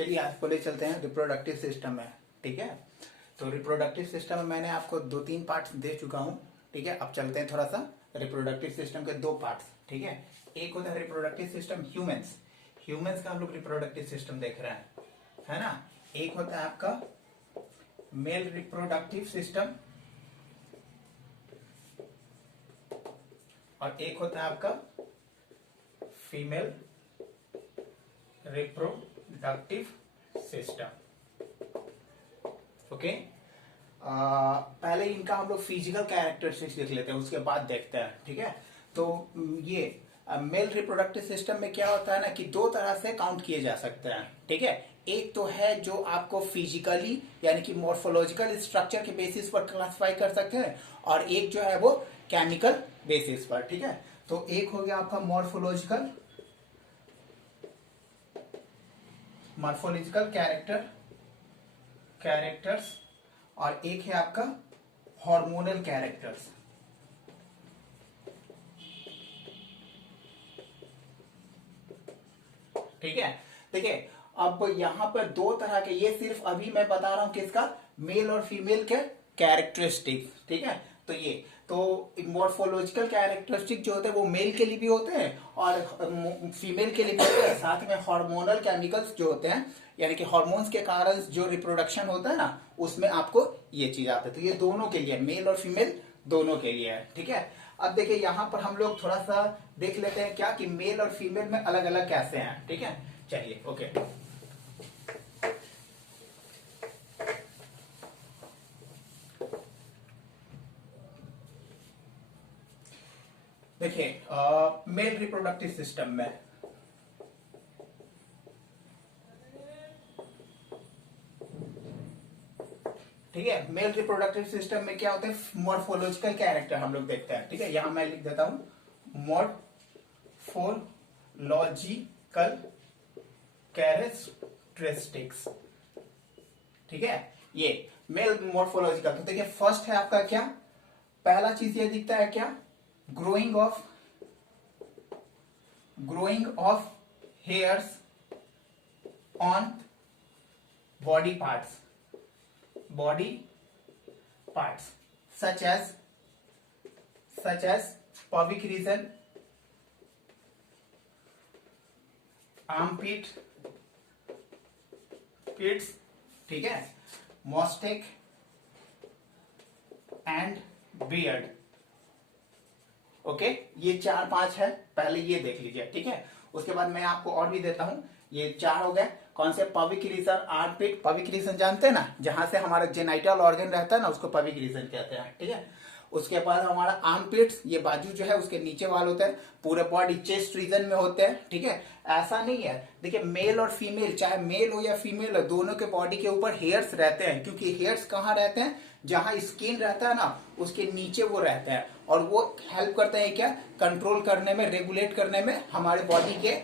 चलिए आपको ले चलते हैं रिप्रोडक्टिव सिस्टम में। ठीक है, तो रिप्रोडक्टिव सिस्टम में मैंने आपको 2-3 पार्ट्स दे चुका हूँ। ठीक है, अब चलते हैं थोड़ा सा रिप्रोडक्टिव सिस्टम के 2 पार्ट्स। ठीक है, एक होता है रिप्रोडक्टिव सिस्टम ह्यूमंस। ह्यूमंस का हम लोग रिप्रोडक्टिव सिस्टम देख रहे हैं, है ना। एक होता है आपका मेल रिप्रोडक्टिव सिस्टम और एक होता है आपका फीमेल रिप्रोडक्टिव सिस्टम। ओके, पहले इनका हम लोग फिजिकल कैरेक्टरिस्टिक्स देख लेते हैं, उसके बाद देखते हैं। ठीक है, तो ये मेल रिप्रोडक्टिव सिस्टम में क्या होता है ना कि 2 तरह से काउंट किए जा सकते हैं। ठीक है, एक तो है जो आपको फिजिकली यानी कि मॉर्फोलॉजिकल स्ट्रक्चर के बेसिस पर क्लासिफाई कर सकते हैं और एक जो है वो केमिकल बेसिस पर। ठीक है, तो एक हो गया आपका मॉर्फोलॉजिकल कैरेक्टर्स और एक है आपका हार्मोनल कैरेक्टर्स। ठीक है, देखिए अब यहां पर 2 तरह के, ये सिर्फ अभी मैं बता रहा हूं किसका, मेल और फीमेल के कैरेक्टरिस्टिक। ठीक है, तो ये तो मॉर्फोलॉजिकल कैरेक्टरिस्टिक जो होते हैं वो मेल के लिए भी होते हैं और फीमेल के लिए भी होते हैं। साथ में हार्मोनल केमिकल्स जो होते हैं यानी कि हार्मोन्स के कारण जो रिप्रोडक्शन होता है ना, उसमें आपको ये चीज आता है। तो ये दोनों के लिए, मेल और फीमेल दोनों के लिए है। ठीक है, अब देखिए यहां पर हम लोग थोड़ा सा देख लेते हैं क्या कि मेल और फीमेल में अलग अलग कैसे हैं। ठीक है, चलिए ओके। देखिए मेल रिप्रोडक्टिव सिस्टम में ठीक है, मेल रिप्रोडक्टिव सिस्टम में क्या होते हैं, मॉर्फोलॉजिकल कैरेक्टर हम लोग देखते हैं। ठीक है, यहां मैं लिख देता हूं मॉर्फोलॉजिकल कैरेक्टरिस्टिक्स। ठीक है, ये मेल मॉर्फोलॉजिकल। तो देखिए फर्स्ट है आपका क्या, पहला चीज ये दिखता है क्या, growing of hairs on body parts such as pubic region, armpits, ठीक है, mustache एंड बियर्ड। ओके, ये 4-5 है, पहले ये देख लीजिए। ठीक है, उसके बाद मैं आपको और भी देता हूं, ये 4 हो गए। कौन से, पविक रीजन, आर्मपिट। पविक रीजन जानते हैं ना, जहां से हमारा जेनाइटल ऑर्गन रहता है ना, उसको पविक रीजन कहते हैं। ठीक है, उसके बाद हमारा आर्मपिट्स, ये बाजू जो है उसके नीचे वाल होते हैं, पूरे बॉडी चेस्ट रीजन में होते हैं। ठीक है, ऐसा नहीं है, देखिए मेल और फीमेल, चाहे मेल हो या फीमेल हो, दोनों के बॉडी के ऊपर हेयर्स रहते हैं। क्योंकि हेयर्स कहाँ रहते हैं, जहां स्किन रहता है ना उसके नीचे वो रहते हैं और वो हेल्प करते हैं क्या, कंट्रोल करने में, रेगुलेट करने में हमारे बॉडी के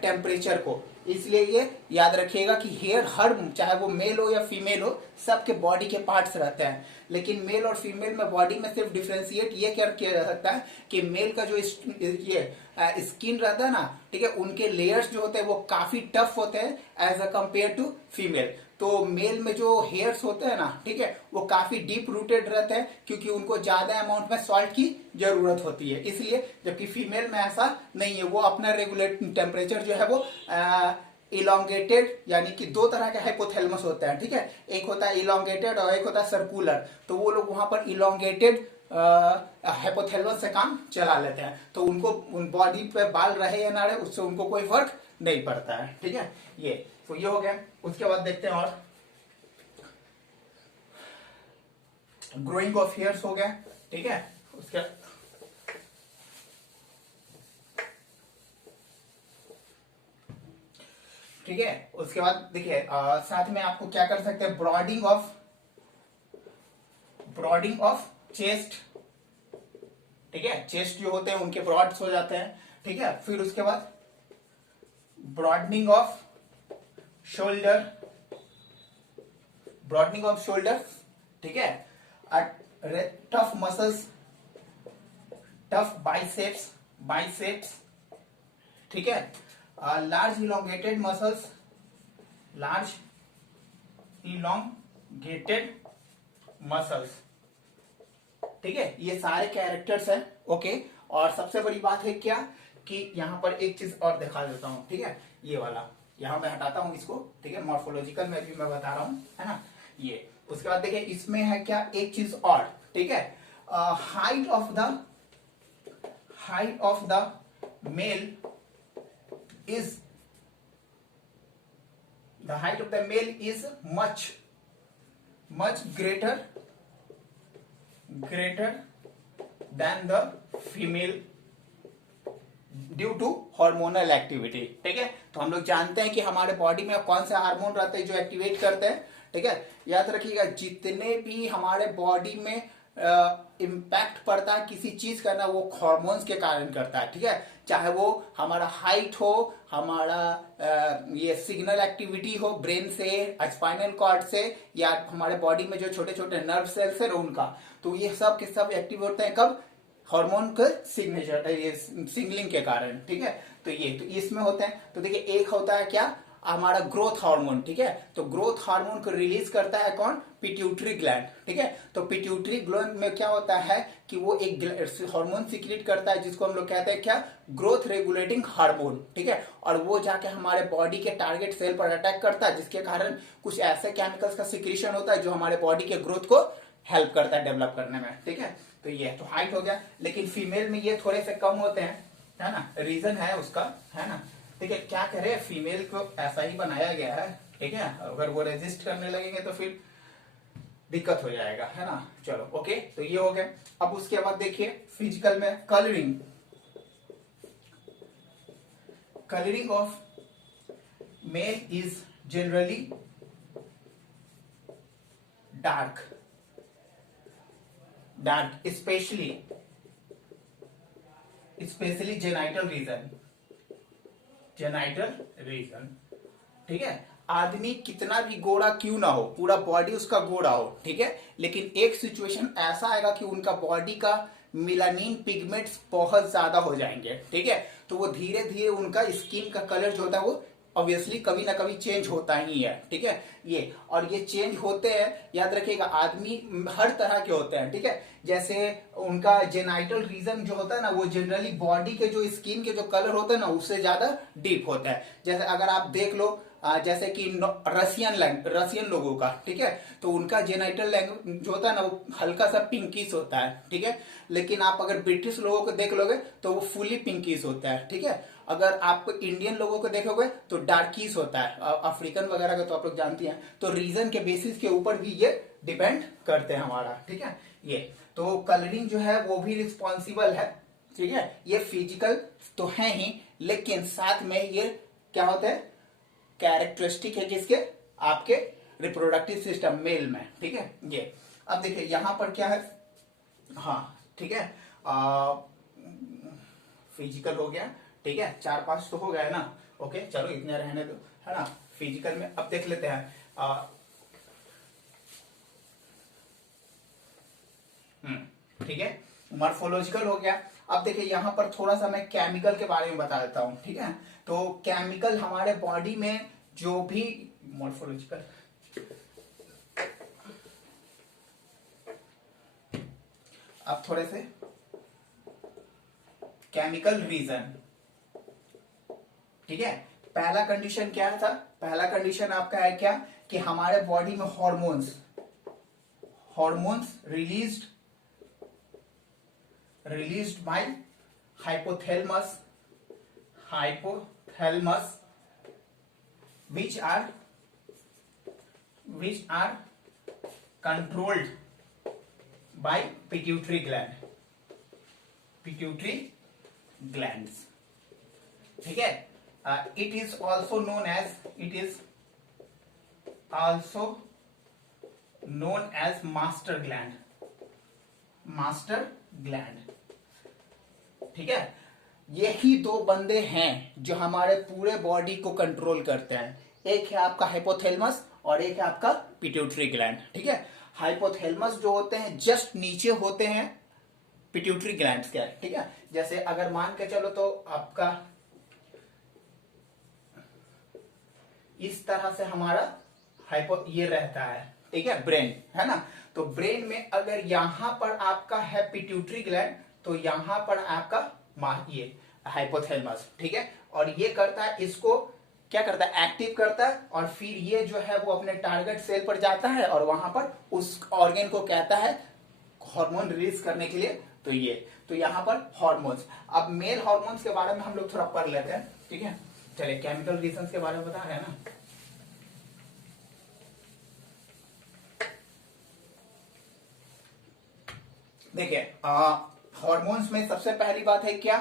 टेम्परेचर को। इसलिए ये याद रखिएगा कि हेयर हर, चाहे वो मेल हो या फीमेल हो, सबके बॉडी के पार्ट्स रहते हैं। लेकिन मेल और फीमेल में बॉडी में सिर्फ डिफ्रेंशिएट ये क्या किया जा सकता है कि मेल का जो ये स्किन रहता है ना, ठीक है, उनके लेयर्स जो होते हैं वो काफी टफ होते हैं as a compare to female. तो मेल में जो हेयर्स होते हैं ना, ठीक है, वो काफी डीप रूटेड रहते हैं क्योंकि उनको ज्यादा अमाउंट में सॉल्ट की जरूरत होती है, इसलिए। जबकि फीमेल में ऐसा नहीं है, वो अपना रेगुलेट टेम्परेचर जो है वो इलोंगेटेड, यानी कि 2 तरह के हाइपोथैलेमस होता है। ठीक है, एक होता है इलोंगेटेड और एक होता है सर्कुलर। तो वो लोग वहां पर इलोंगेटेड हाइपोथैलेमस से काम चला लेते हैं, तो उनको उन बॉडी पे बाल रहे या ना रहे उससे उनको कोई फर्क नहीं पड़ता है। ठीक है, ये तो ये हो गया। उसके बाद देखते हैं और ग्रोइंग ऑफ हेयर्स हो गया। ठीक है, उसके ठीक है, उसके बाद देखिए साथ में आपको क्या कर सकते हैं, ब्रॉडिंग ऑफ चेस्ट। ठीक है, चेस्ट जो होते हैं उनके ब्रॉड्स हो जाते हैं। ठीक है, फिर उसके बाद ब्रॉडनिंग ऑफ शोल्डर। ठीक है, टफ मसल्स, टफ बाइसेप्स। ठीक है, large elongated muscles, large elongated muscles. ठीक है, ये सारे कैरेक्टर्स हैं। ओके, और सबसे बड़ी बात है क्या कि यहां पर एक चीज और दिखा देता हूं। ठीक है, ये वाला यहां मैं हटाता हूं इसको। ठीक है, मॉर्फोलॉजिकल में भी मैं बता रहा हूं, है ना। ये उसके बाद देखिए इसमें है क्या एक चीज और। ठीक है, height of the male is the height of the male is much greater than the female due to hormonal activity. ठीक है, तो हम लोग जानते हैं कि हमारे बॉडी में कौन से हार्मोन रहते हैं जो एक्टिवेट करते हैं। ठीक है, याद रखिएगा जितने भी हमारे बॉडी में इम्पैक्ट पड़ता है किसी चीज का ना, वो हार्मोन्स के कारण करता है। ठीक है, चाहे वो हमारा हाइट हो, हमारा ये सिग्नल एक्टिविटी हो ब्रेन से, स्पाइनल कॉर्ड से, या हमारे बॉडी में जो छोटे छोटे नर्व सेल्स है उनका, तो ये सब के सब एक्टिव होते हैं कब? हार्मोन के सिग्नेचर, ये सिग्नलिंग के कारण। ठीक है, तो ये तो इसमें होते हैं। तो देखिए एक होता है क्या हमारा ग्रोथ हार्मोन। ठीक है, तो ग्रोथ हार्मोन को रिलीज करता है कौन? Pituitary gland. ठीक है, तो पिट्यूटरी ग्लैंड में क्या होता है कि वो एक हार्मोन सिक्रीट करता है जिसको हम लोग कहते हैं क्या? Growth regulating hormone. ठीक है, और वो जाके हमारे बॉडी के टारगेट सेल पर अटैक करता है, जिसके कारण कुछ ऐसे केमिकल्स का सिक्रीशन होता है जो हमारे बॉडी के ग्रोथ को हेल्प करता है डेवलप करने में। ठीक है, तो ये तो हाइट हो गया, लेकिन फीमेल में ये थोड़े से कम होते हैं, है ना। रीजन है उसका, है ना। ठीक है, क्या करें, फीमेल को ऐसा ही बनाया गया है। ठीक है, अगर वो रेजिस्ट करने लगेंगे तो फिर दिक्कत हो जाएगा, है ना। चलो ओके, तो ये हो गया। अब उसके बाद देखिए फिजिकल में colouring of male is generally dark, specially genital region. ठीक है, आदमी कितना भी गोरा क्यों ना हो, पूरा बॉडी उसका गोरा हो, ठीक है, लेकिन एक सिचुएशन ऐसा आएगा कि उनका बॉडी का मिलानिन पिगमेंट्स बहुत ज्यादा हो जाएंगे। ठीक है, तो वो धीरे धीरे उनका स्किन का कलर जो होता है वो ऑब्वियसली कभी ना कभी चेंज होता ही है। ठीक है, ये और ये चेंज होते हैं, याद रखिएगा आदमी हर तरह के होते हैं। ठीक है, जैसे उनका जेनाइटल रीजन जो होता है ना, वो जनरली बॉडी के जो स्किन के जो कलर होते हैं ना उससे ज्यादा डीप होता है। जैसे अगर आप देख लो जैसे कि रसियन लोगों का, ठीक है, तो उनका जेनाइटल लैंग्वेज जो होता है ना वो हल्का सा पिंकिश होता है। ठीक है, लेकिन आप अगर ब्रिटिश लोगों को देख लोगे तो वो फुली पिंकिश होता है। ठीक है, अगर आप इंडियन लोगों को देखोगे तो डार्किश होता है, अफ्रीकन वगैरह का तो आप लोग जानती हैं। तो रीजन के बेसिस के ऊपर भी ये डिपेंड करते हैं हमारा। ठीक है, ये तो कलरिंग जो है वो भी रिस्पॉन्सिबल है। ठीक है, ये फिजिकल तो है ही, लेकिन साथ में ये क्या होता है, कैरेक्टरिस्टिक है किसके? आपके रिप्रोडक्टिव सिस्टम मेल में। ठीक है, ये अब देखिए यहां पर क्या है, हाँ ठीक है, फिजिकल हो गया। ठीक है, 4-5 तो हो गया है ना। ओके चलो इतने रहने दो, है ना। फिजिकल में अब देख लेते हैं ठीक है, मॉर्फोलॉजिकल हो गया। अब देखिए यहां पर थोड़ा सा मैं केमिकल के बारे में बता देता हूं। ठीक है, तो केमिकल हमारे बॉडी में जो भी मॉर्फोलॉजिकल, अब थोड़े से केमिकल रीजन। ठीक है, पहला कंडीशन क्या था? पहला कंडीशन आपका है क्या कि हमारे बॉडी में hormones released by hypothalamus which are controlled by pituitary glands. ठीक है, it is also known as master gland. ठीक है, यही दो बंदे हैं जो हमारे पूरे बॉडी को कंट्रोल करते हैं। एक है आपका हाइपोथैलेमस और एक है आपका पिट्यूटरी ग्लैंड। ठीक है, हाइपोथैलेमस जो होते हैं जस्ट नीचे होते हैं पिट्यूटरी ग्लैंड्स के। ठीक है, जैसे अगर मान के चलो तो आपका इस तरह से हमारा हाइपो ये रहता है, ठीक है, ब्रेन है ना। तो ब्रेन में अगर यहां पर आपका है पिट्यूटरी ग्लैंड, तो यहां पर आपका ये हाइपोथैलेमस, ठीक है। और ये करता है, इसको क्या करता है, एक्टिव करता है, और फिर ये जो है वो अपने टारगेट सेल पर जाता है और वहां पर उस ऑर्गन को कहता है हार्मोन रिलीज करने के लिए। तो ये तो यहाँ पर हार्मोन्स। अब मेल हार्मोन्स के बारे में हम लोग थोड़ा पढ़ लेते हैं, ठीक है। चलिए, केमिकल रीजंस के बारे में बता रहे हैं ना। देखिए, हार्मोन्स में सबसे पहली बात है क्या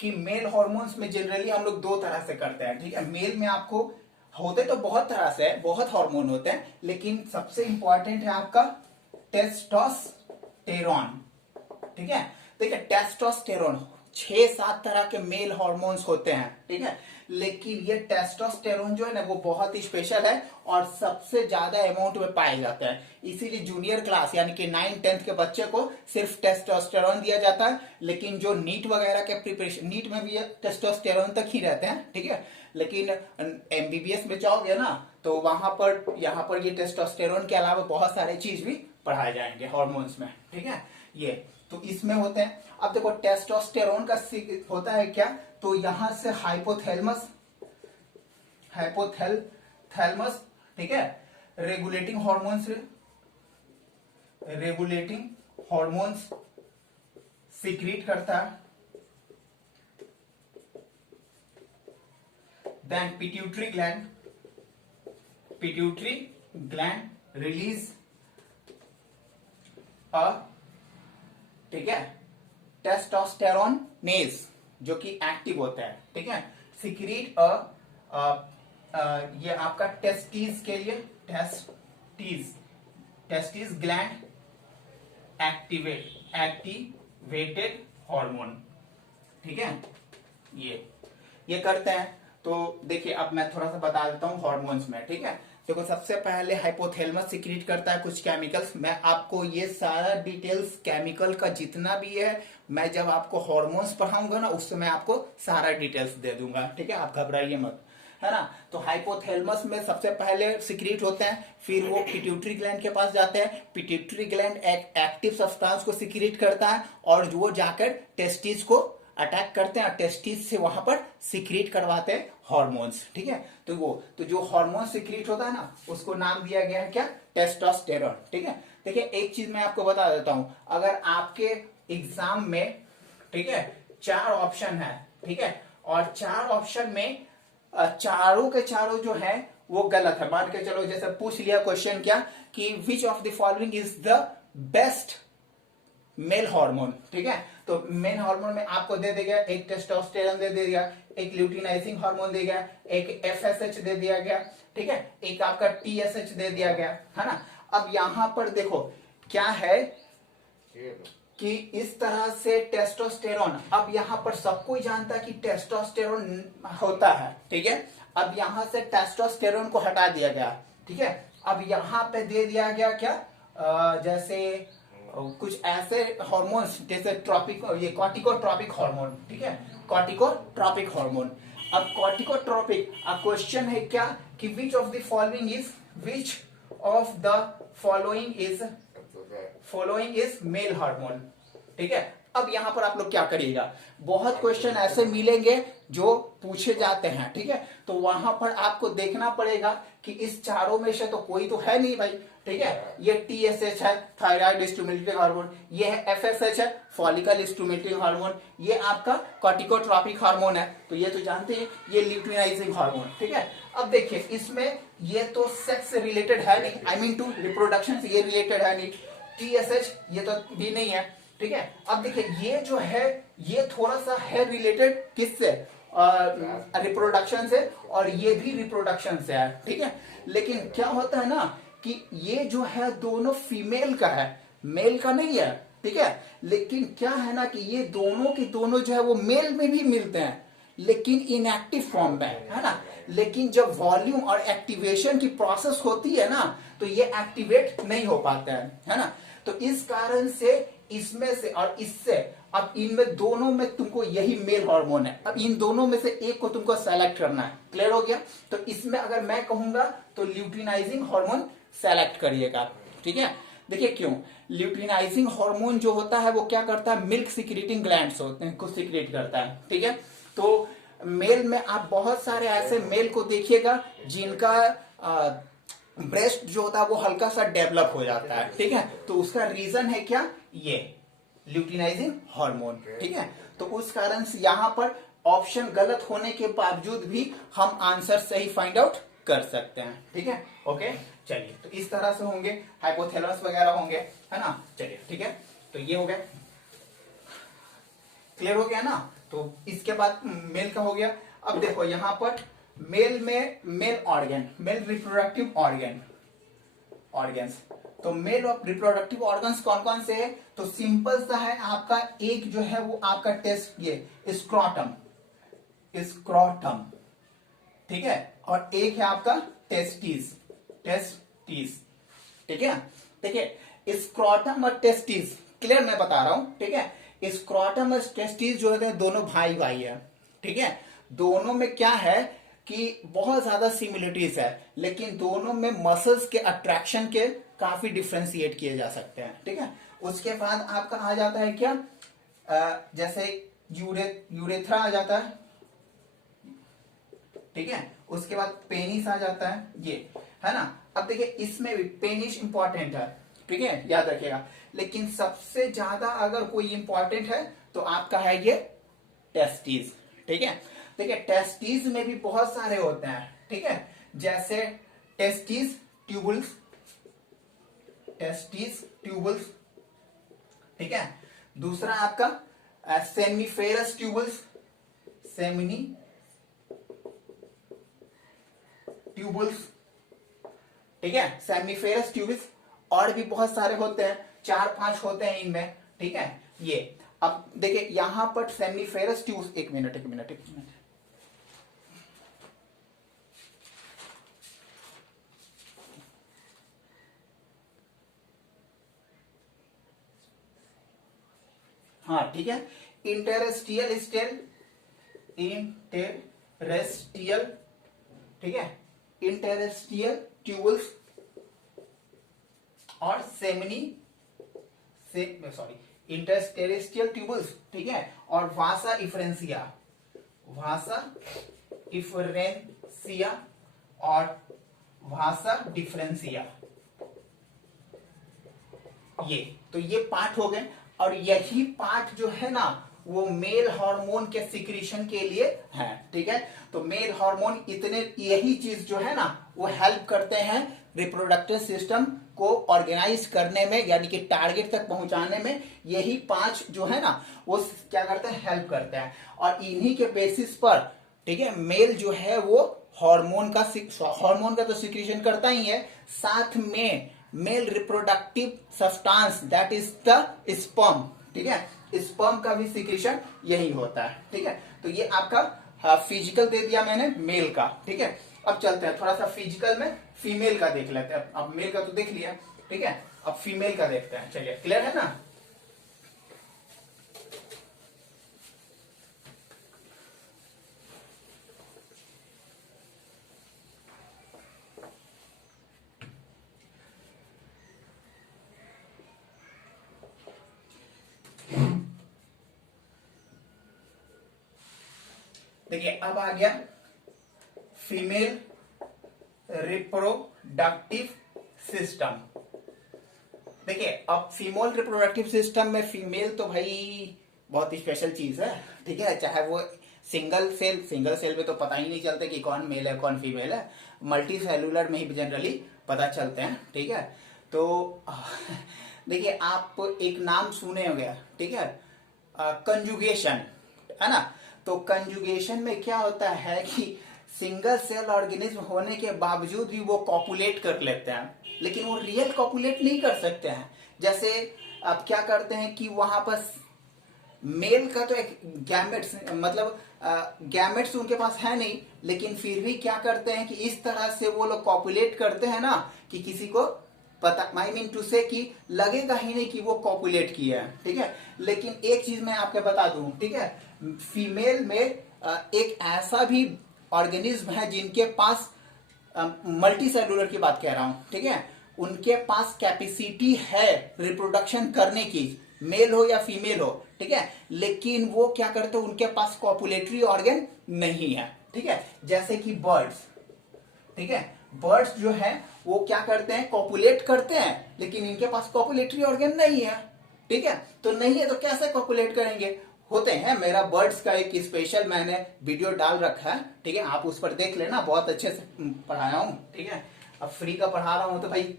कि मेल हार्मोन्स में जनरली हम लोग दो तरह से करते हैं, ठीक है। मेल में आपको होते तो बहुत तरह से है, बहुत हार्मोन होते हैं, लेकिन सबसे इंपॉर्टेंट है आपका टेस्टोस्टेरोन, ठीक है। देखिए, टेस्टोस्टेरोन 6-7 तरह के मेल हार्मोन्स होते हैं, ठीक है। लेकिन ये टेस्टोस्टेरोन जो है ना वो बहुत ही स्पेशल है और सबसे ज्यादा अमाउंट में पाए जाते हैं। इसीलिए जूनियर क्लास यानी कि 9-10th के बच्चे को सिर्फ टेस्टोस्टेरोन दिया जाता है, लेकिन जो नीट वगैरह के प्रिपरेशन, नीट में भी टेस्टोस्टेरोन तक ही रहते हैं, ठीक है। लेकिन एमबीबीएस में जाओगे ना तो वहां पर यहाँ पर ये टेस्टोस्टेरोन के अलावा बहुत सारे चीज भी पढ़ाए जाएंगे हार्मोन्स में, ठीक है। ये तो इसमें होते हैं। अब देखो, टेस्टोस्टेरोन का होता है क्या, तो यहां से हाइपोथैलेमस, ठीक है, रेगुलेटिंग हार्मोन्स सीक्रेट करता है। Then pituitary gland release a, ठीक है, टेस्टोस्टेरोनेज जो कि एक्टिव होता है, ठीक है। सीक्रेट ये आपका टेस्टिस के लिए, टेस्टिस ग्लैंड एक्टिवेटेड हार्मोन, ठीक है। ये करते हैं। तो देखिए, अब मैं थोड़ा सा बता देता हूं हार्मोन्स में, ठीक है। देखो, सबसे पहले हाइपोथैलेमस सीक्रेट करता है कुछ केमिकल्स। मैं आपको ये सारा डिटेल्स केमिकल का जितना भी है, मैं जब आपको हार्मोन्स पढ़ाऊंगा ना उस समय आपको सारा डिटेल्स दे दूंगा, ठीक है। आप घबराइए मत, है ना। तो हाइपोथैलेमस में सबसे पहले सीक्रेट होते हैं, फिर वो पिट्यूटरी ग्लैंड के पास जाते हैं। पिट्यूटरी ग्लैंड एक एक्टिव सब्सटेंस को सीक्रेट करता है और वो जाकर टेस्टिस को अटैक करते हैं और टेस्टिस से वहां पर सीक्रेट करवाते हैं हार्मोन्स, ठीक है। तो जो हार्मोन सीक्रेट होता है ना उसको नाम दिया गया है क्या, टेस्टोस्टेरोन, ठीक है। देखिए, एक चीज मैं आपको बता देता हूं, अगर आपके एग्जाम में, ठीक है, 4 ऑप्शन है, ठीक है, और 4 ऑप्शन में चारों के चारों जो है वो गलत है। मान के चलो, जैसे पूछ लिया क्वेश्चन क्या कि which of the following is the best male hormone, ठीक है। तो मेल हार्मोन में आपको दे देगा, एक टेस्टोस्टेरोन दे देगा, एक ल्यूटिनाइजिंग हार्मोन देगा, एक एफएसएच दे दिया गया, ठीक है, एक आपका टीएसएच दे दिया गया, है ना। अब यहां पर देखो क्या है कि इस तरह से टेस्टोस्टेरोन, अब यहां पर सबको जानता है कि टेस्टोस्टेरोन होता है, ठीक है। अब यहां से टेस्टोस्टेरोन को हटा दिया गया, ठीक है। अब यहां पे दे दिया गया क्या, जैसे कुछ ऐसे हार्मोन्स जैसे ये कॉर्टिकोट्रॉपिक हार्मोन, ठीक है, कॉर्टिकोट्रॉपिक हार्मोन। अब कॉर्टिकोट्रॉपिक, अब क्वेश्चन है क्या कि which of the following is male hormone, ठीक है। अब यहां पर आप लोग क्या करिएगा, बहुत क्वेश्चन ऐसे मिलेंगे जो पूछे जाते हैं, ठीक है। तो वहां पर आपको देखना पड़ेगा कि इस चारों में से तो कोई तो है नहीं भाई, ठीक है। ये टीएसएच है, थायराइड स्टिमुलेटिंग हार्मोन, ये है एफएसएच है, फॉलिकल स्टिमुलेटिंग हार्मोन, ये आपका कॉर्टिकोट्रॉपिक हार्मोन है, तो ये तो जानते हैं, ये ल्यूटिनाइजिंग हार्मोन, ठीक है। अब देखिए, इसमें ये तो सेक्स से रिलेटेड है नहीं, आई मीन टू रिप्रोडक्शन से ये रिलेटेड है नहीं, टीएसएच ये तो भी नहीं है, ठीक है। अब देखिए, ये जो है ये थोड़ा सा है रिलेटेड किससे, रिप्रोडक्शन से, और ये भी रिप्रोडक्शन से है, ठीक है। लेकिन क्या होता है ना कि ये जो है दोनों फीमेल का है, मेल का नहीं है, ठीक है। लेकिन क्या है ना कि ये दोनों की दोनों जो है वो मेल में भी मिलते हैं लेकिन इनएक्टिव फॉर्म में, है ना। लेकिन जब वॉल्यूम और एक्टिवेशन की प्रोसेस होती है ना तो ये एक्टिवेट नहीं हो पाते हैं, है ना। तो इस कारण से इसमें से और इससे, अब इनमें दोनों में तुमको यही मेल हार्मोन है, अब इन दोनों में से एक को तुमको सेलेक्ट करना है। क्लियर हो गया? तो इसमें अगर मैं कहूंगा तो ल्यूटिनाइजिंग हार्मोन सेलेक्ट करिएगा। ठीक है, देखिए क्यों, ल्यूटिनाइजिंग हार्मोन जो होता है वो क्या करता है, मिल्क सिक्रेटिंग ग्लैंड्स होते हैं को सिक्रेट करता है। ठीक है, तो मेल में आप बहुत सारे ऐसे मेल को देखिएगा जिनका ब्रेस्ट जो होता है वो हल्का सा डेवलप हो जाता है। ठीक है, तो उसका रीजन है क्या, ये ल्यूटिनाइजिंग हार्मोन। ठीक है, तो उस कारण से यहां पर ऑप्शन गलत होने के बावजूद भी हम आंसर सही फाइंड आउट कर सकते हैं। ठीक है, ओके, चलिए, तो इस तरह से होंगे, हाइपोथैलेमस वगैरह होंगे, है ना। चलिए ठीक है, तो ये हो गया, क्लियर हो गया ना। तो इसके बाद मेल का हो गया। अब देखो यहां पर मेल में male organ, male reproductive organs, तो मेल ऑफ रिप्रोडक्टिव ऑर्गन्स कौन कौन से है, तो सिंपल सा है आपका, एक जो है वो आपका टेस्ट ये स्क्रॉटम, ठीक है, और एक है आपका टेस्टिस। ठीक है, देखिए स्क्रॉटम और टेस्टिस, क्लियर मैं बता रहा हूं। ठीक है, स्क्रॉटम और टेस्टिस जो है दोनों भाई भाई है। ठीक है, दोनों में क्या है कि बहुत ज्यादा सिमिलरिटीज है, लेकिन दोनों में मसल्स के अट्रैक्शन के काफी डिफ्रेंशिएट किए जा सकते हैं। ठीक है, उसके बाद आपका आ जाता है क्या, जैसे यूरेथ्रा आ जाता है। ठीक है, उसके बाद पेनिस आ जाता है, ये है ना। अब देखिए इसमें भी पेनिस इंपॉर्टेंट है, ठीक है, याद रखिएगा, लेकिन सबसे ज्यादा अगर कोई इंपॉर्टेंट है तो आपका है ये टेस्टिस। ठीक है, देखिए टेस्टिस में भी बहुत सारे होते हैं। ठीक है, जैसे टेस्टिस ट्यूबुल्स, ठीक है, दूसरा आपका सेमिफेरस ट्यूबुल्स, ठीक है, सेमिफेरस ट्यूबुल्स, और भी बहुत सारे होते हैं, 4-5 होते हैं इनमें। ठीक है, ये अब देखिए यहां पर सेमिफेरस ट्यूब्स, एक मिनट, हाँ ठीक है, इंटेरेस्टियल, ठीक है, इंटेरेस्टियल ट्यूबल्स और इंटरस्टेरिस्टियल ट्यूबल्स, ठीक है, और वासा इफरेंसिया और वासा डिफरेंसिया, ये पार्ट हो गए। और यही पार्ट जो है ना वो मेल हार्मोन के सिक्रीशन के लिए है। ठीक है, तो मेल हार्मोन यही चीज जो है ना वो हेल्प करते हैं रिप्रोडक्टिव सिस्टम को ऑर्गेनाइज करने में, यानी कि टारगेट तक पहुंचाने में। यही 5 जो है ना वो क्या करते हैं, हेल्प करते हैं। और इन्हीं के बेसिस पर, ठीक है, मेल जो है वो हार्मोन का तो सिक्रीशन करता ही है, साथ में male reproductive substance that is the sperm, ठीक है, स्पर्म का भी सिक्रीशन यही होता है। ठीक है, तो ये आपका फिजिकल दे दिया मैंने मेल का। ठीक है, अब चलते हैं थोड़ा सा फिजिकल में फीमेल का देख लेते हैं। अब मेल का तो देख लिया, ठीक है, अब फीमेल का देखते हैं। चलिए, क्लियर है ना। देखिए अब आ गया फीमेल रिप्रोडक्टिव सिस्टम। देखिए अब फीमेल रिप्रोडक्टिव सिस्टम में फीमेल तो भाई बहुत ही स्पेशल चीज है। ठीक है, चाहे वो सिंगल सेल में तो पता ही नहीं चलता कि कौन मेल है कौन फीमेल है, मल्टी सेलुलर में ही जनरली पता चलते हैं। ठीक है, तो देखिए आप एक नाम सुने हो गया, ठीक है, कंजुगेशन, है ना। तो कंजुगेशन में क्या होता है कि सिंगल सेल ऑर्गेनिज्म होने के बावजूद भी वो कॉपुलेट कर लेते हैं, लेकिन वो रियल कॉपुलेट नहीं कर सकते हैं। जैसे आप क्या करते हैं कि वहां पर मेल का तो एक गैमेट्स, मतलब गैमेट्स उनके पास है नहीं, लेकिन फिर भी क्या करते हैं कि इस तरह से वो लोग कॉपुलेट करते हैं ना कि किसी को पता आई मीन टू से कि लगेगा ही नहीं कि वो कॉपुलेट किया है, ठीक है। लेकिन एक चीज मैं आपको बता दूं, ठीक है, फीमेल में एक ऐसा भी ऑर्गेनिज्म है जिनके पास मल्टी सेलुलर की बात कह रहा हूं, ठीक है, उनके पास कैपेसिटी है रिप्रोडक्शन करने की, मेल हो या फीमेल हो, ठीक है, लेकिन वो क्या करते हैं, उनके पास कॉपुलेटरी ऑर्गन नहीं है, ठीक है। जैसे कि बर्ड्स, ठीक है, बर्ड्स जो है वो क्या करते हैं, कॉपुलेट करते हैं, लेकिन इनके पास कॉपुलेटरी ऑर्गन नहीं है, ठीक है। तो नहीं है तो कैसे कॉपुलेट करेंगे, होते हैं। मेरा बर्ड्स का एक स्पेशल मैंने वीडियो डाल रखा है, ठीक है, आप उस पर देख लेना, बहुत अच्छे से पढ़ाया हूं, ठीक है। अब फ्री का पढ़ा रहा हूं तो भाई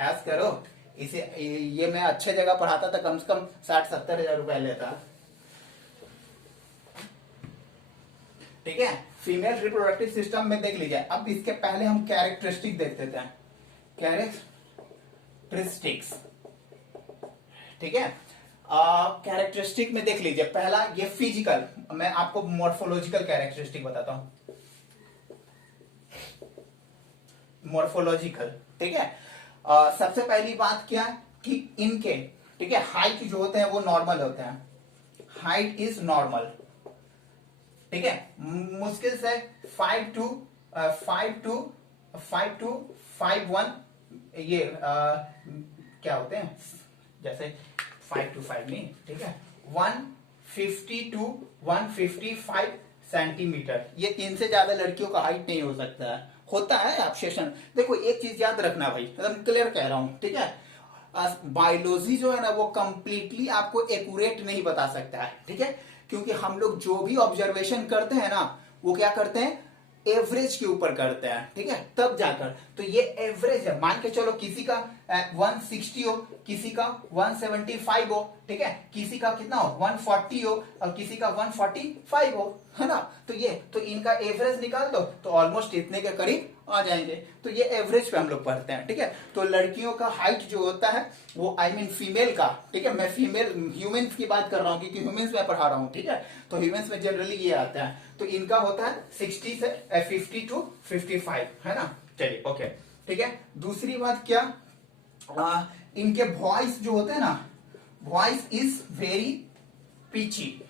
ऐस करो, इसे ये मैं अच्छे जगह पढ़ाता था, कम से कम 60-70 हजार रुपए लेता, ठीक है। फीमेल रिप्रोडक्टिव सिस्टम में देख लीजिए। अब इसके पहले हम कैरेक्टरिस्टिक देख लेते हैं, कैरेक्टरिस्टिक्स, ठीक है। कैरेक्टरिस्टिक में देख लीजिए, पहला ये फिजिकल, मैं आपको मॉर्फोलॉजिकल कैरेक्टरिस्टिक बताता हूं, मॉर्फोलॉजिकल, ठीक है। सबसे पहली बात क्या कि इनके, ठीक है, हाइट जो होते हैं वो नॉर्मल होते हैं, हाइट इज नॉर्मल, ठीक है। मुश्किल से 5 to 5'1" ये क्या होते हैं, जैसे 5 to 5 नहीं, ठीक है, 150 to 155 सेंटीमीटर, ये इनसे ज्यादा लड़कियों का हाइट नहीं हो सकता है, होता है ऑब्सेशन। देखो एक चीज याद रखना भाई, एकदम क्लियर कह रहा हूं, ठीक है, बायोलॉजी जो है ना वो कंप्लीटली आपको एक्यूरेट नहीं बता सकता है, ठीक है, क्योंकि हम लोग जो भी ऑब्जर्वेशन करते हैं ना वो क्या करते हैं, एवरेज के ऊपर करते हैं, ठीक है, तब जाकर, तो ये एवरेज है, मान के चलो किसी का 160 हो, किसी का 175 हो, ठीक है, किसी का कितना हो 140 हो, और किसी का 145 हो, है ना। तो ये तो इनका एवरेज निकाल दो तो ऑलमोस्ट इतने के करीब आ जाएंगे, तो ये एवरेज पे हम लोग पढ़ते हैं, ठीक है। तो लड़कियों का हाइट जो होता है वो आई मीन फीमेल का, ठीक है, मैं फीमेल ह्यूमंस की बात कर रहा हूं क्योंकि ह्यूमंस में पढ़ा रहा हूं, ठीक है, तो ह्यूमंस में जनरली ये आता है, तो इनका होता है 60 से 50 to 55, है ना। चलिए ओके, ठीक है। दूसरी बात क्या, इनके वॉइस जो होते हैं ना, वॉइस इज वेरी पीची,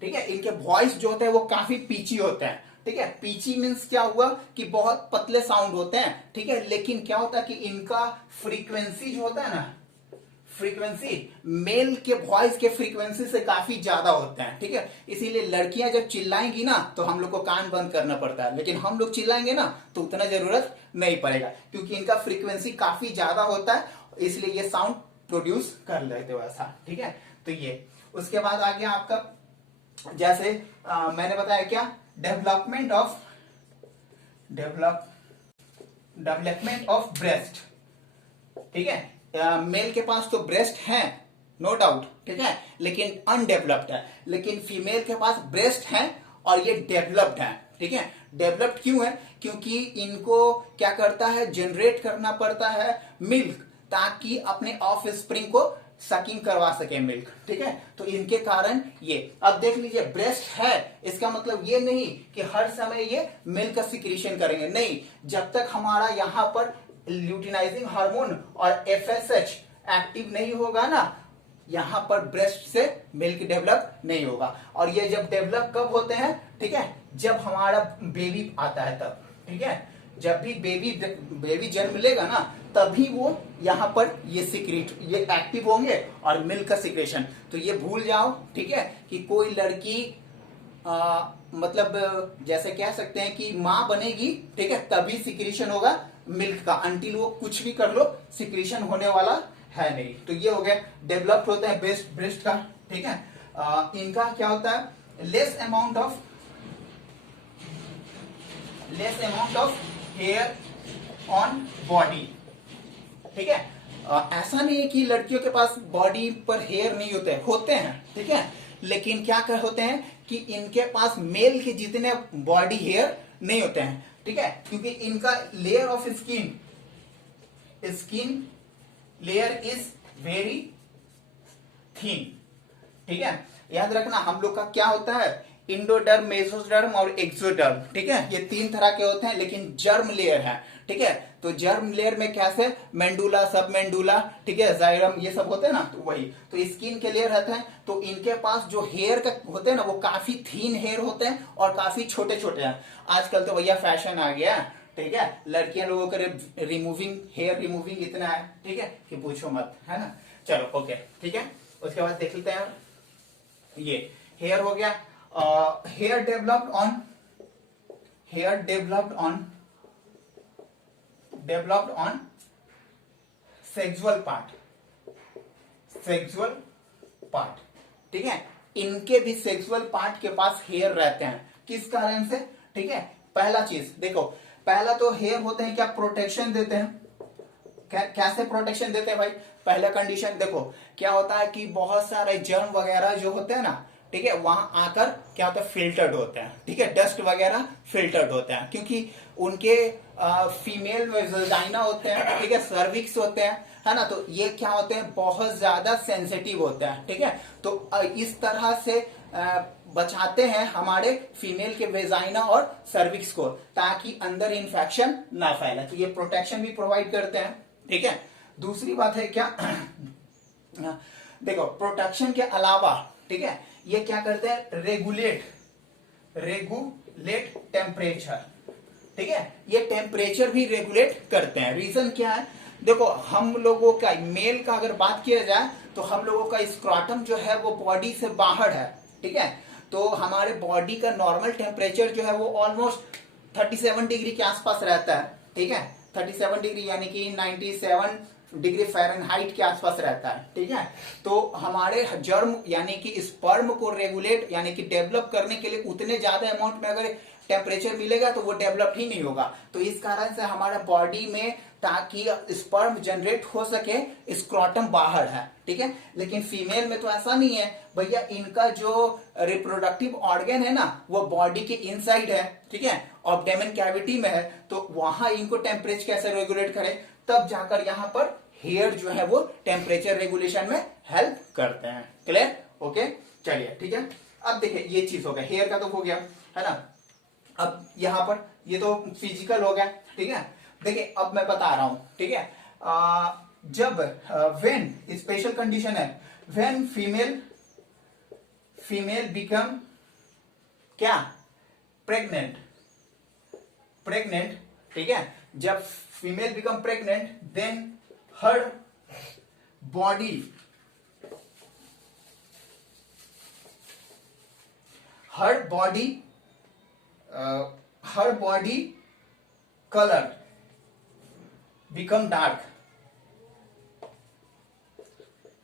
ठीक है, इनके वॉइस जो होते हैं वो काफी पीची होते हैं, ठीक है। पीची मीन्स क्या हुआ कि बहुत पतले साउंड होते हैं, ठीक है, लेकिन क्या होता है कि इनका फ्रीक्वेंसी जो होता है ना, फ्रीक्वेंसी मेल के वॉइस के फ्रीक्वेंसी से काफी ज्यादा होते हैं, ठीक है। इसीलिए लड़कियां जब चिल्लाएंगी ना तो हम लोग को कान बंद करना पड़ता है, लेकिन हम लोग चिल्लाएंगे ना तो उतना जरूरत नहीं पड़ेगा, क्योंकि इनका फ्रीक्वेंसी काफी ज्यादा होता है, इसलिए ये साउंड प्रोड्यूस कर लेते हो ऐसा, ठीक है। तो ये उसके बाद आ गया आपका, जैसे मैंने बताया क्या, डेवलपमेंट ऑफ ब्रेस्ट, ठीक है। मेल के पास तो ब्रेस्ट है नो डाउट, ठीक है, लेकिन अनडेवलप्ड है, लेकिन फीमेल के पास ब्रेस्ट है और ये डेवलप्ड है, ठीक है। डेवलप्ड क्यों है, क्योंकि इनको क्या करता है, जनरेट करना पड़ता है मिल्क, ताकि अपने ऑफ स्प्रिंग को सकिंग करवा सके मिल्क, ठीक है। तो इनके कारण ये, अब देख लीजिए ब्रेस्ट है, इसका मतलब ये नहीं कि हर समय ये मिल्क का सिक्रीशन करेंगे, नहीं, जब तक हमारा यहां पर ल्यूटिनाइजिंग हार्मोन और एफएसएच एक्टिव नहीं होगा ना, यहां पर ब्रेस्ट से मिल्क डेवलप नहीं होगा। और ये जब डेवलप कब होते हैं, ठीक है, जब हमारा बेबी आता है तब, ठीक है, जब भी बेबी जन्म लेगा ना तभी वो यहाँ पर ये सिक्रेट ये एक्टिव होंगे और मिल्क का सिक्रेशन। तो ये भूल जाओ, ठीक है, कि कोई लड़की मतलब जैसे कह सकते हैं कि माँ बनेगी, ठीक है, तभी सिक्रेशन होगा मिल्क का, अंटिल वो कुछ भी कर लो सिक्रेशन होने वाला है नहीं। तो ये हो गया, डेवलप्ड होते हैं ब्रेस्ट का, ठीक है। इनका क्या होता है, less amount of hair on body, ठीक है। ऐसा नहीं है कि लड़कियों के पास बॉडी पर हेयर नहीं होते हैं, ठीक है, लेकिन क्या कर होते हैं कि इनके पास मेल के जितने बॉडी हेयर नहीं होते हैं, ठीक है, क्योंकि इनका layer of skin layer is very thin, ठीक है। याद रखना हम लोग का क्या होता है, इंडोडर्म, मेसोडर्म और एक्सोडर्म, ठीक है। ये 3 तरह के होते हैं, लेकिन जर्म लेयर है, ठीक है। तो जर्म लेयर में कैसे मेंडुला, सब मेंडुला, ठीक है, जाइरम, ये सब होते हैं ना, तो वही। तो स्किन के लेयर रहते हैं, तो इनके पास जो हेयर का होते हैं ना, वो काफी थीन हेयर होते हैं और काफी छोटे छोटे हैं। आजकल तो भैया फैशन आ गया, ठीक है, लड़कियां लोगों के रिमूविंग, हेयर रिमूविंग इतना है, ठीक है, कि पूछो मत, है ना। चलो ओके, ठीक है। उसके बाद देख लेते हैं, ये हेयर हो गया। Hair developed on, hair developed on sexual part, sexual part, ठीक है। इनके भी सेक्सुअल पार्ट के पास हेयर रहते हैं, किस कारण से, ठीक है। पहला चीज देखो, पहला तो हेयर होते हैं क्या, प्रोटेक्शन देते हैं। कैसे प्रोटेक्शन देते हैं भाई, पहला कंडीशन देखो, क्या होता है कि बहुत सारे जर्म वगैरह जो होते हैं ना, ठीक है, वहां आकर क्या होता है, फिल्टर्ड होते हैं, ठीक है, डस्ट वगैरह फिल्टर्ड होते हैं, क्योंकि उनके फीमेल में वजाइना होते हैं, ठीक है, सर्विक्स होते हैं, है ना। तो ये क्या होते हैं, बहुत ज्यादा सेंसिटिव होते हैं, ठीक है। तो इस तरह से बचाते हैं हमारे फीमेल के वेजाइना और सर्विक्स को, ताकि अंदर इन्फेक्शन ना फैले। तो ये प्रोटेक्शन भी प्रोवाइड करते हैं, ठीक है। दूसरी बात है क्या देखो, प्रोटेक्शन के अलावा, ठीक है, ये क्या करते हैं, रेगुलेट टेम्परेचर, ठीक है। ये टेम्परेचर भी रेगुलेट करते हैं। रीजन क्या है, देखो हम लोगों का मेल का अगर बात किया जाए, तो हम लोगों का स्क्रॉटम जो है वो बॉडी से बाहर है, ठीक है। तो हमारे बॉडी का नॉर्मल टेम्परेचर जो है वो ऑलमोस्ट 37 डिग्री के आसपास रहता है, ठीक है। 37 डिग्री यानी कि 97 डिग्री फ़ारेनहाइट के आसपास रहता है, ठीक है। तो हमारे जर्म यानी कि स्पर्म को रेगुलेट यानी कि डेवलप करने के लिए उतने ज्यादा अमाउंट में अगर टेम्परेचर मिलेगा तो वो डेवलप ही नहीं होगा। तो इस कारण से हमारे बॉडी में, ताकि स्पर्म जनरेट हो सके, स्क्रॉटम बाहर है, ठीक है। लेकिन फीमेल में तो ऐसा नहीं है भैया, इनका जो रिप्रोडक्टिव ऑर्गन है ना, वो बॉडी के इनसाइड है, ठीक है, एब्डोमेन कैविटी में है। तो वहां इनको टेम्परेचर कैसे रेगुलेट करें, तब जाकर यहाँ पर हेयर जो है वो टेम्परेचर रेगुलेशन में हेल्प करते हैं। क्लियर, ओके, चलिए, ठीक है। अब देखिए, ये चीज हो गया, हेयर का तो हो गया, है ना। अब यहां पर ये तो फिजिकल हो गया, ठीक है। देखिए अब मैं बता रहा हूं, ठीक है, जब व्हेन स्पेशल कंडीशन है, व्हेन फीमेल बिकम क्या, प्रेग्नेंट, ठीक है। जब फीमेल बिकम प्रेग्नेंट, देन हर बॉडी कलर बिकम डार्क,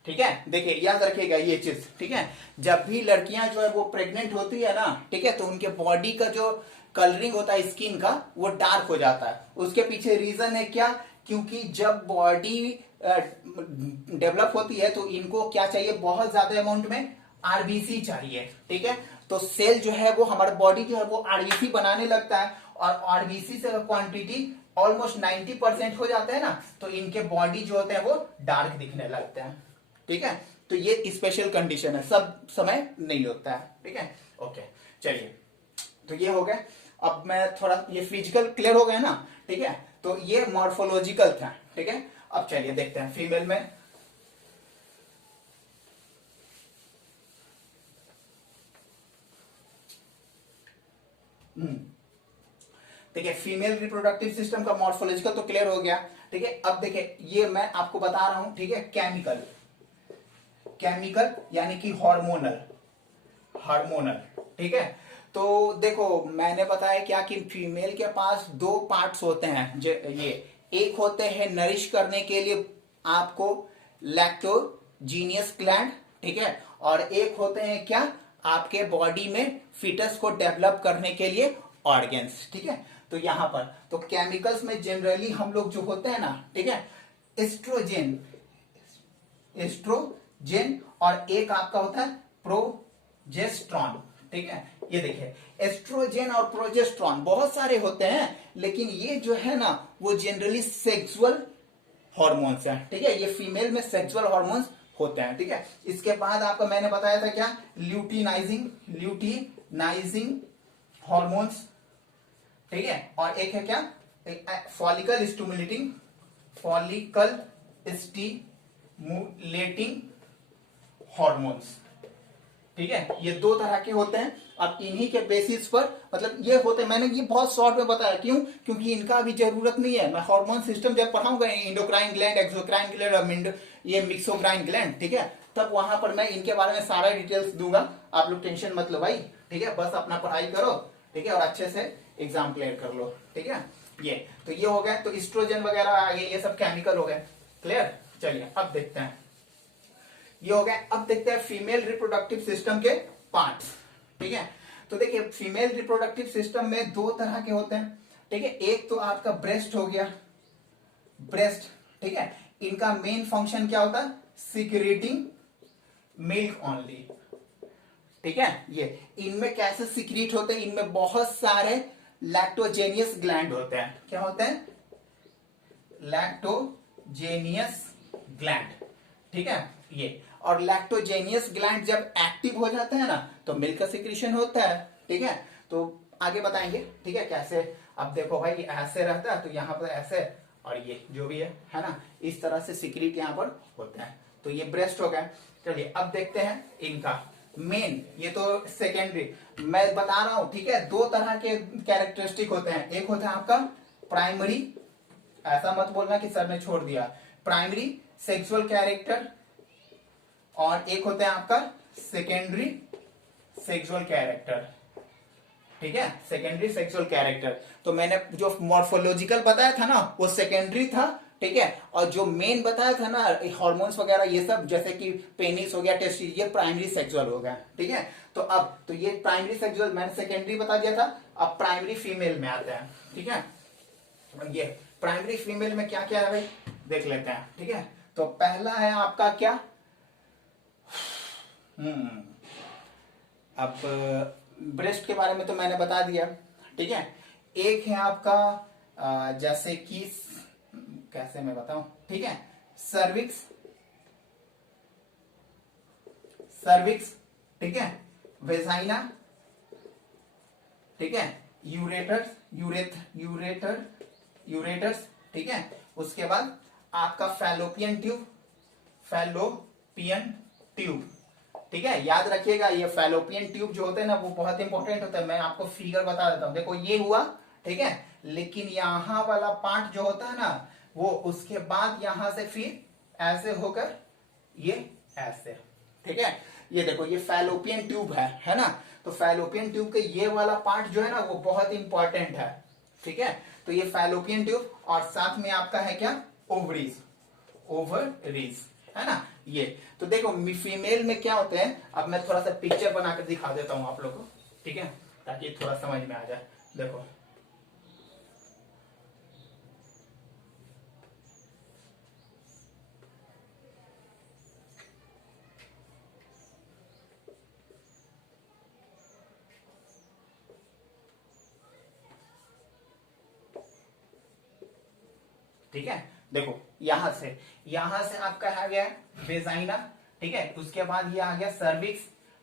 ठीक है। देखिए याद रखिएगा ये चीज, ठीक है। जब भी लड़कियां जो है वो प्रेग्नेंट होती है ना, ठीक है, तो उनके बॉडी का जो कलरिंग होता है स्किन का, वो डार्क हो जाता है। उसके पीछे रीजन है क्या, क्योंकि जब बॉडी डेवलप होती है तो इनको क्या चाहिए, बहुत ज्यादा अमाउंट में आरबीसी चाहिए, ठीक है। तो सेल जो है वो, हमारा बॉडी जो है वो आरबीसी बनाने लगता है, और आरबीसी से क्वांटिटी ऑलमोस्ट 90% हो जाता है ना, तो इनके बॉडी जो होते हैं वो डार्क दिखने लगते हैं, ठीक है। तो ये स्पेशल कंडीशन है, सब समय नहीं होता है, ठीक है, ओके। चलिए, तो ये हो गया। अब मैं थोड़ा, ये फिजिकल क्लियर हो गया ना, ठीक है। तो ये मॉर्फोलॉजिकल था, ठीक है। अब चलिए देखते हैं फीमेल में। देखिए, फीमेल रिप्रोडक्टिव सिस्टम का मॉर्फोलॉजिकल तो क्लियर हो गया, ठीक है। अब देखिए, ये मैं आपको बता रहा हूं, ठीक है, केमिकल यानी कि हार्मोनल, ठीक है। तो देखो, मैंने बताया क्या कि फीमेल के पास 2 पार्ट्स होते हैं, ये एक होते हैं नरिश करने के लिए आपको लैक्टोजीनियस ग्लैंड, ठीक है, और एक होते हैं क्या, आपके बॉडी में फीटस को डेवलप करने के लिए ऑर्गेन्स, ठीक है। तो यहां पर तो केमिकल्स में जनरली हम लोग जो होते हैं ना, ठीक है, एस्ट्रोजेन और एक आपका होता है प्रोजेस्ट्रॉन, ठीक है। ये देखिए, एस्ट्रोजेन और प्रोजेस्ट्रॉन बहुत सारे होते हैं, लेकिन ये जो है ना वो जनरली सेक्सुअल हॉर्मोन्स हैं, ठीक है। ये फीमेल में सेक्सुअल हॉर्मोन्स होते हैं, ठीक है। इसके बाद आपका मैंने बताया था क्या, ल्यूटिनाइजिंग लुटिनाइजिंग हॉर्मोन्स, ठीक है, और एक है क्या, follicle stimulating, follicle stimulating hormones, ठीक है। ये दो तरह के होते हैं। अब इन्हीं के बेसिस पर मतलब ये होते हैं, मैंने ये बहुत शॉर्ट में बताया, क्यों, क्योंकि इनका अभी जरूरत नहीं है। मैं हार्मोन सिस्टम जब पढ़ाऊंगा, इंडोक्राइन ग्लैंड, एक्सोक्राइन ग्लैंड, ये मिक्सोक्राइन ग्लैंड, ठीक है, तब वहां पर मैं इनके बारे में सारा डिटेल्स दूंगा। आप लोग टेंशन मत लो भाई, ठीक है, बस अपना पढ़ाई करो, ठीक है, और अच्छे से एग्जाम क्लियर कर लो, ठीक है। ये तो ये हो गया, तो एस्ट्रोजन वगैरह आ गए, ये सब केमिकल हो गए, क्लियर। चलिए अब देखते हैं, ये हो गया। अब देखते हैं फीमेल रिप्रोडक्टिव सिस्टम के पार्ट्स, ठीक है। तो देखिए फीमेल रिप्रोडक्टिव सिस्टम में दो तरह के होते हैं, ठीक है। एक तो आपका ब्रेस्ट हो गया, ब्रेस्ट, ठीक है, इनका मेन फंक्शन क्या होता है, सिक्रेटिंग मिल्क ओनली, ठीक है। ये इनमें कैसे सिक्रीट होते हैं, इनमें बहुत सारे लैक्टोजेनियस ग्लैंड होते हैं। क्या होते हैं, लैक्टोजेनियस ग्लैंड, ठीक है। ये और लैक्टोजेनियस ग्लैंड जब एक्टिव हो जाते हैं ना, तो मिल्क का सिक्रीशन होता है, ठीक है। तो आगे बताएंगे, ठीक है, कैसे। अब देखो भाई ऐसे रहता है, तो यहाँ पर ऐसे, और ये जो भी है ना, इस तरह से सिक्रीट यहाँ पर होता है। तो ये ब्रेस्ट हो गया। चलिए अब देखते हैं इनका मेन, ये तो सेकेंडरी मैं बता रहा हूं, ठीक है। दो तरह के कैरेक्टरिस्टिक होते हैं, एक होता है आपका प्राइमरी, ऐसा मत बोलना कि सर ने छोड़ दिया, प्राइमरी सेक्सुअल कैरेक्टर, और एक होता है आपका सेकेंडरी सेक्सुअल कैरेक्टर, ठीक है, सेकेंडरी सेक्सुअल कैरेक्टर। तो मैंने जो मॉर्फोलॉजिकल बताया था ना, वो सेकेंडरी था, ठीक है, और जो मेन बताया था ना, हार्मोन्स वगैरह ये सब, जैसे कि पेनिस हो गया, टेस्टिस, ये प्राइमरी सेक्सुअल हो गया, ठीक है। तो अब तो ये प्राइमरी सेक्सुअल मैंने सेकेंडरी बता दिया था, अब प्राइमरी फीमेल में आते हैं, ठीक है। ये प्राइमरी फीमेल में क्या क्या है भाई, देख लेते हैं, ठीक है। तो पहला है आपका क्या, अब ब्रेस्ट के बारे में तो मैंने बता दिया, ठीक है। एक है आपका जैसे कि कैसे मैं बताऊं, ठीक है, सर्विक्स, सर्विक्स, ठीक है, वेजाइना, ठीक है, यूरेटर्स, यूरेटर्स, ठीक है। उसके बाद आपका फैलोपियन ट्यूब, फैलोपियन ट्यूब, ठीक है। याद रखिएगा ये फैलोपियन ट्यूब जो होते हैं ना, वो बहुत इंपॉर्टेंट होता है। मैं आपको फिगर बता देता हूं, देखो ये हुआ, ठीक है, लेकिन यहां वाला पार्ट जो होता है ना, वो उसके बाद यहां से फिर ऐसे होकर ये ऐसे, ठीक है। ये देखो ये फैलोपियन ट्यूब है ना। तो फैलोपियन ट्यूब के ये वाला पार्ट जो है ना, वो बहुत इंपॉर्टेंट है, ठीक है। तो ये फैलोपियन ट्यूब, और साथ में आपका है क्या, ओवरीज, ओवरीज, है ना। ये तो देखो फीमेल में क्या होते हैं, अब मैं थोड़ा सा पिक्चर बनाकर दिखा देता हूं आप लोगों को, ठीक है, ताकि थोड़ा समझ में आ जाए। देखो ठीक है, देखो यहां से आपका आ गया वेजाइना, ठीक है। उसके बाद ये आ गया सर्विक्स,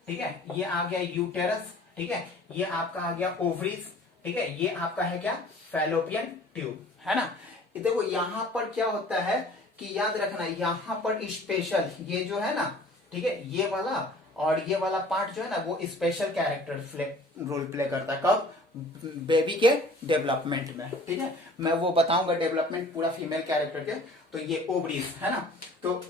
ठीक है, ये आ गया यूटेरस, ठीक है, ये आपका आ गया ओवरीज, ठीक है, ये आपका है क्या, फैलोपियन ट्यूब, है ना। देखो यहां पर क्या होता है कि याद रखना, यहां पर स्पेशल ये जो है ना, ठीक है, ये वाला और ये वाला पार्ट जो है ना, वो स्पेशल कैरेक्टर रोल प्ले करता है, कब, बेबी के डेवलपमेंट में, ठीक है। मैं वो बताऊंगा डेवलपमेंट पूरा फीमेल कैरेक्टर के। तो ये ओवरीज है ना, तो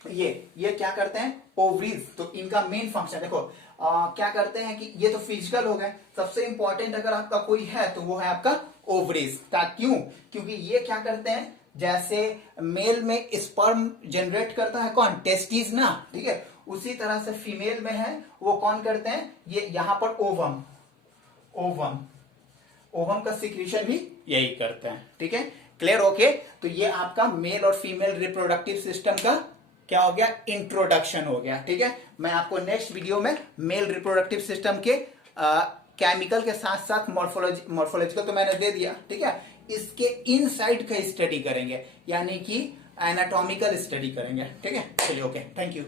ये क्या करते हैं, ओवरीज, तो इनका मेन फंक्शन देखो क्या करते हैं कि ये तो फिजिकल हो गए, सबसे इंपॉर्टेंट अगर आपका कोई है तो वो है आपका ओवरीज। क्यों, क्योंकि ये क्या करते हैं, जैसे मेल में स्पर्म जनरेट करता है कौन, टेस्टिस ना, ठीक है, उसी तरह से फीमेल में है वो कौन करते हैं, ये यहां पर ओवम, ओवम का सिक्रीशन भी यही करते हैं, ठीक है, क्लियर, ओके। तो ये आपका मेल और फीमेल रिप्रोडक्टिव सिस्टम का क्या हो गया, इंट्रोडक्शन हो गया, ठीक है। मैं आपको नेक्स्ट वीडियो में मेल रिप्रोडक्टिव सिस्टम के केमिकल के साथ साथ मॉर्फोलॉजिकल तो मैंने दे दिया, ठीक है, इसके इनसाइड का स्टडी करेंगे, यानी कि एनाटॉमिकल स्टडी करेंगे, ठीक है। चलिए ओके, थैंक यू।